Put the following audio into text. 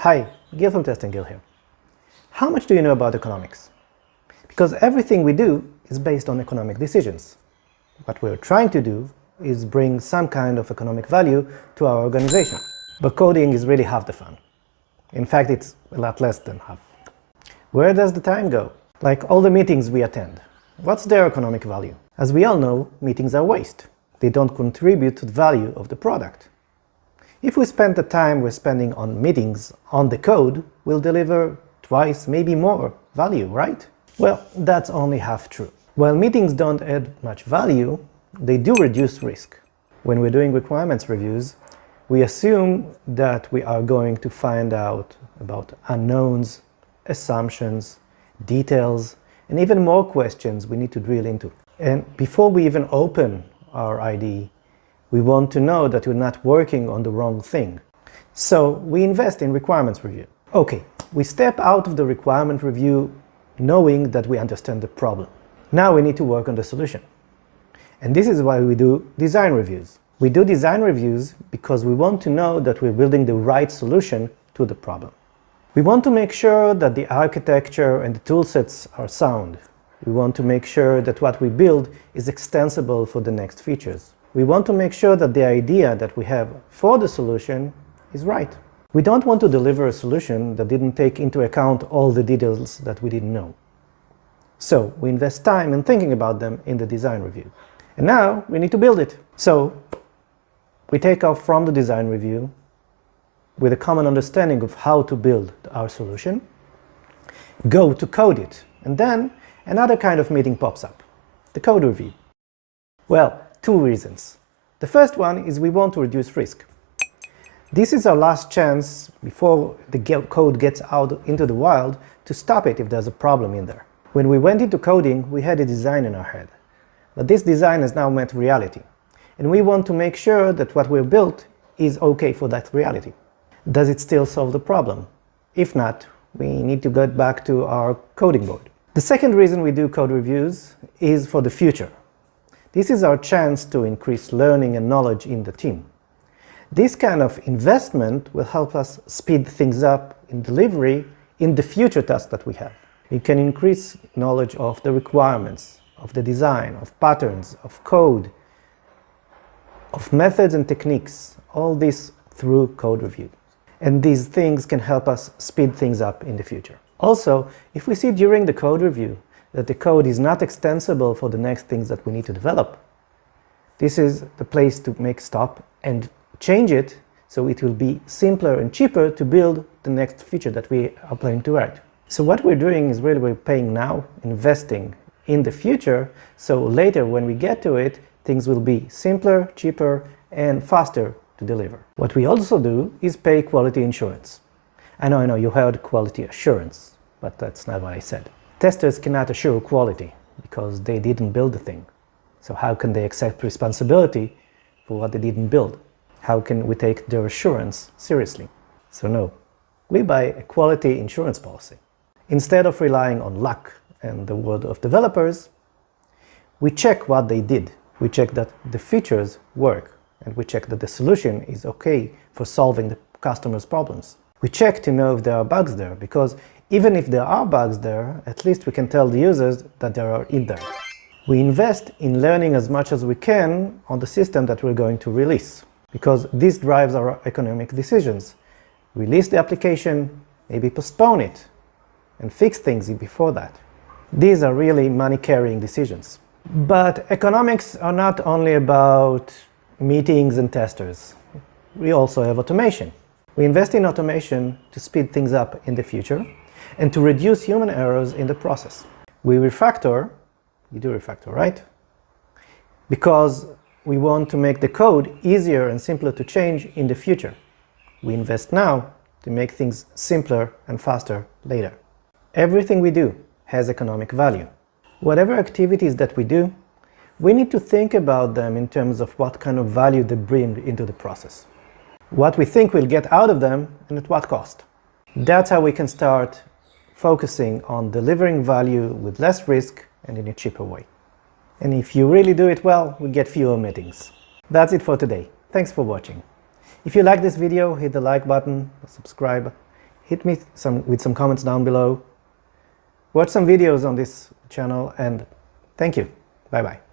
Hi, Gil from Test and Gil here. How much do you know about economics? Because everything we do is based on economic decisions. What we're trying to do is bring some kind of economic value to our organization. But coding is really half the fun. In fact, it's a lot less than half. Where does the time go? Like all the meetings we attend. What's their economic value? As we all know, meetings are waste. They don't contribute to the value of the product. If we spend the time we're spending on meetings on the code, we'll deliver twice, maybe more value, right? Well, that's only half true. While meetings don't add much value, they do reduce risk. When we're doing requirements reviews, we assume that we are going to find out about unknowns, assumptions, details, and even more questions we need to drill into. And before we even open our IDE, we want to know that we're not working on the wrong thing. So we invest in requirements review. Okay, we step out of the requirement review knowing that we understand the problem. Now we need to work on the solution. And this is why we do design reviews. We do design reviews because we want to know that we're building the right solution to the problem. We want to make sure that the architecture and the toolsets are sound. We want to make sure that what we build is extensible for the next features. We want to make sure that the idea that we have for the solution is right. We don't want to deliver a solution that didn't take into account all the details that we didn't know. So we invest time in thinking about them in the design review. And now we need to build it. So we take off from the design review with a common understanding of how to build our solution, go to code it, and then another kind of meeting pops up, the code review. Well, two reasons. The first one is we want to reduce risk. This is our last chance before the code gets out into the wild to stop it if there's a problem in there. When we went into coding, we had a design in our head. But this design has now met reality. And we want to make sure that what we've built is okay for that reality. Does it still solve the problem? If not, we need to get back to our coding board. The second reason we do code reviews is for the future. This is our chance to increase learning and knowledge in the team. This kind of investment will help us speed things up in delivery in the future tasks that we have. It can increase knowledge of the requirements, of the design, of patterns, of code, of methods and techniques, all this through code review. And these things can help us speed things up in the future. Also, if we see during the code review that the code is not extensible for the next things that we need to develop, this is the place to make stop and change it so it will be simpler and cheaper to build the next feature that we are planning to write. So what we're doing is really we're paying now, investing in the future, so later when we get to it, things will be simpler, cheaper, and faster to deliver. What we also do is pay quality insurance. I know, you heard quality assurance, but that's not what I said. Testers cannot assure quality because they didn't build the thing. So how can they accept responsibility for what they didn't build? How can we take their assurance seriously? So no, we buy a quality insurance policy. Instead of relying on luck and the word of developers, we check what they did. We check that the features work, and we check that the solution is okay for solving the customer's problems. We check to know if there are bugs there, because even if there are bugs there, at least we can tell the users that they are in there. We invest in learning as much as we can on the system that we're going to release, because this drives our economic decisions. Release the application, maybe postpone it, and fix things before that. These are really money-carrying decisions. But economics are not only about meetings and testers. We also have automation. We invest in automation to speed things up in the future and to reduce human errors in the process. We refactor, you do refactor, right? Because we want to make the code easier and simpler to change in the future. We invest now to make things simpler and faster later. Everything we do has economic value. Whatever activities that we do, we need to think about them in terms of what kind of value they bring into the process. What we think we'll get out of them and at what cost. That's how we can start focusing on delivering value with less risk and in a cheaper way. And if you really do it well, we get fewer meetings. That's it for today. Thanks for watching. If you like this video, hit the like button, subscribe. hit me with some comments down below. Watch some videos on this channel, and thank you. Bye bye.